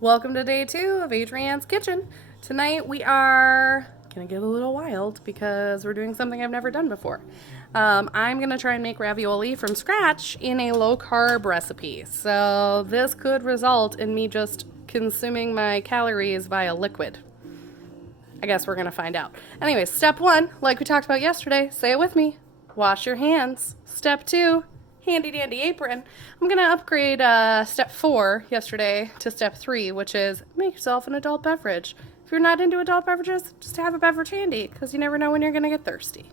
Welcome to day 2 of Adrianne's kitchen. Tonight we are gonna get a little wild because we're doing something I've never done before. I'm gonna try and make ravioli from scratch in a low carb recipe. So this could result in me just consuming my calories via liquid. I guess we're gonna find out. Anyways, step 1, like we talked about yesterday, say it with me. Wash your hands. Step 2, handy dandy apron. I'm gonna upgrade step 4 yesterday to step 3, which is make yourself an adult beverage. If you're not into adult beverages, just have a beverage handy because you never know when you're gonna get thirsty.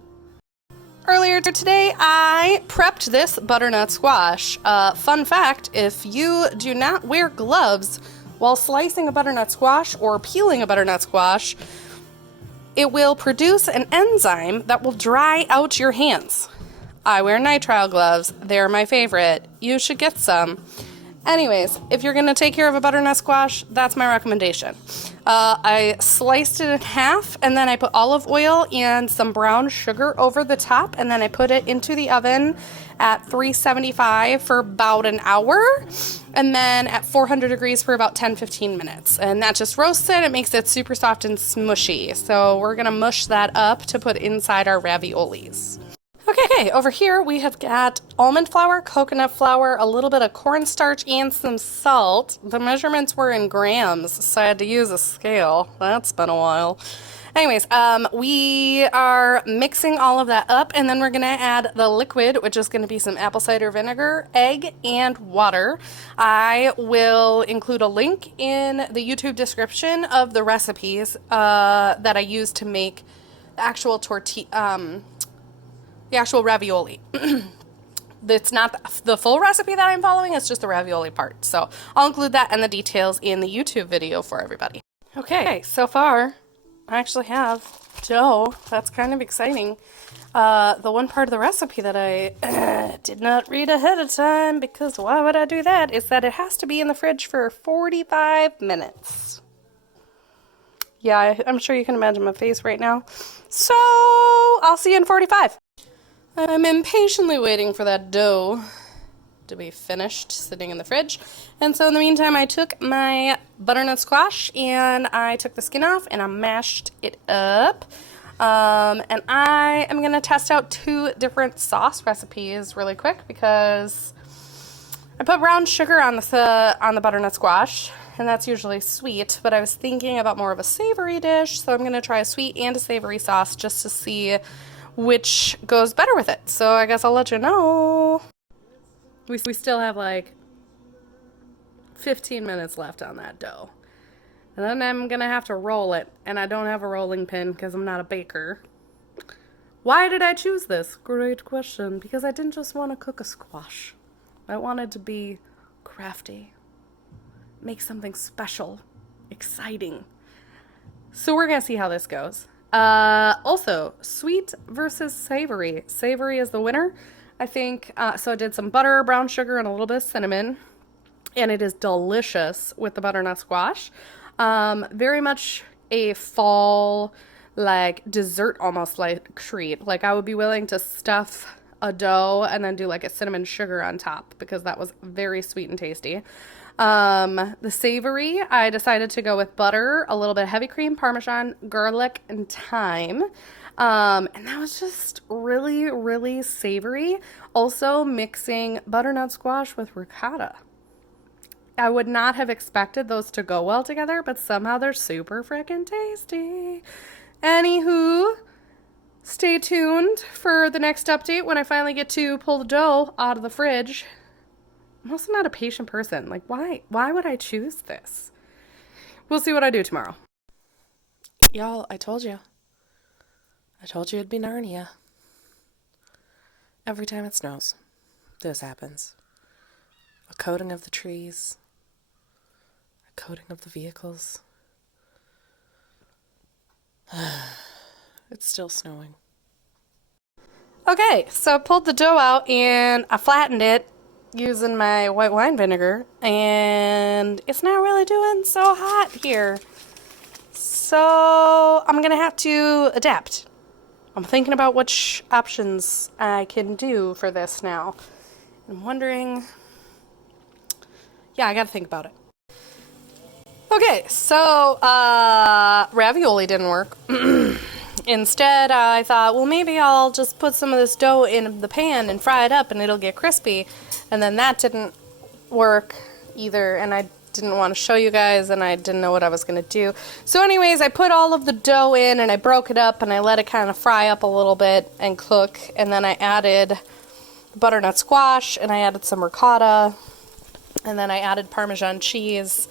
Earlier today, I prepped this butternut squash. Fun fact, if you do not wear gloves while slicing a butternut squash or peeling a butternut squash, it will produce an enzyme that will dry out your hands. I wear nitrile gloves. They're my favorite. You should get some. Anyways, if you're going to take care of a butternut squash, that's my recommendation. I sliced it in half, and then I put olive oil and some brown sugar over the top, and then I put it into the oven at 375 for about an hour, and then at 400 degrees for about 10-15 minutes. And that just roasts it. It makes it super soft and smushy. So we're going to mush that up to put inside our raviolis. Okay, over here we have got almond flour, coconut flour, a little bit of cornstarch, and some salt. The measurements were in grams, so I had to use a scale. That's been a while. Anyways, we are mixing all of that up, and then we're going to add the liquid, which is going to be some apple cider vinegar, egg, and water. I will include a link in the YouTube description of the recipes that I use to make the actual the actual ravioli. It's not the full recipe that I'm following, it's just the ravioli part. So I'll include that and the details in the YouTube video for everybody. Okay, so far I actually have dough. That's kind of exciting. The one part of the recipe that I did not read ahead of time, because why would I do that, is that it has to be in the fridge for 45 minutes. Yeah, I'm sure you can imagine my face right now. So I'll see you in 45. I'm impatiently waiting for that dough to be finished sitting in the fridge. And so in the meantime, I took my butternut squash and I took the skin off and I mashed it up. And I am going to test out 2 different sauce recipes really quick because I put brown sugar on the butternut squash, and that's usually sweet, but I was thinking about more of a savory dish, so I'm going to try a sweet and a savory sauce just to see which goes better with it. So I guess I'll let you know. We still have like 15 minutes left on that dough. And then I'm going to have to roll it, and I don't have a rolling pin because I'm not a baker. Why did I choose this? Great question. Because I didn't just want to cook a squash. I wanted to be crafty. Make something special. Exciting. So we're going to see how this goes. Also, sweet versus savory. Savory is the winner. I think, so I did some butter, brown sugar, and a little bit of cinnamon. And it is delicious with the butternut squash. Very much a fall, like, dessert almost like treat. Like, I would be willing to stuff a dough and then do like a cinnamon sugar on top because that was very sweet and tasty. The savory, I decided to go with butter, a little bit of heavy cream, Parmesan, garlic, and thyme. And that was just really, really savory. Also mixing butternut squash with ricotta. I would not have expected those to go well together, but somehow they're super freaking tasty. Anywho, stay tuned for the next update when I finally get to pull the dough out of the fridge. I'm also not a patient person. Like, why would I choose this? We'll see what I do tomorrow. Y'all, I told you it'd be Narnia. Every time it snows, this happens. A coating of the trees, a coating of the vehicles. It's still snowing. Okay, so I pulled the dough out and I flattened it using my white wine vinegar, and it's not really doing so hot here. So I'm gonna have to adapt. I'm thinking about which options I can do for this now. I'm wondering, yeah, I gotta think about it. Okay, so ravioli didn't work. Instead, I thought, well, maybe I'll just put some of this dough in the pan and fry it up and it'll get crispy. And then that didn't work either, and I didn't want to show you guys, and I didn't know what I was going to do. So anyways, I put all of the dough in and I broke it up and I let it kind of fry up a little bit and cook. And then I added butternut squash and I added some ricotta. And then I added Parmesan cheese.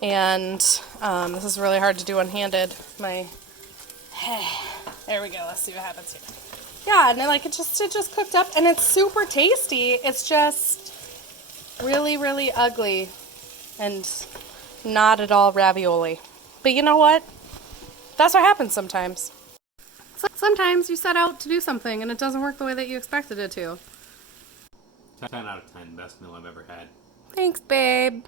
And this is really hard to do one-handed. There we go. Let's see what happens here. Yeah, and it just cooked up, and it's super tasty. It's just really, really ugly and not at all ravioli. But you know what? That's what happens sometimes. Sometimes you set out to do something and it doesn't work the way that you expected it to. 10 out of 10. Best meal I've ever had. Thanks, babe.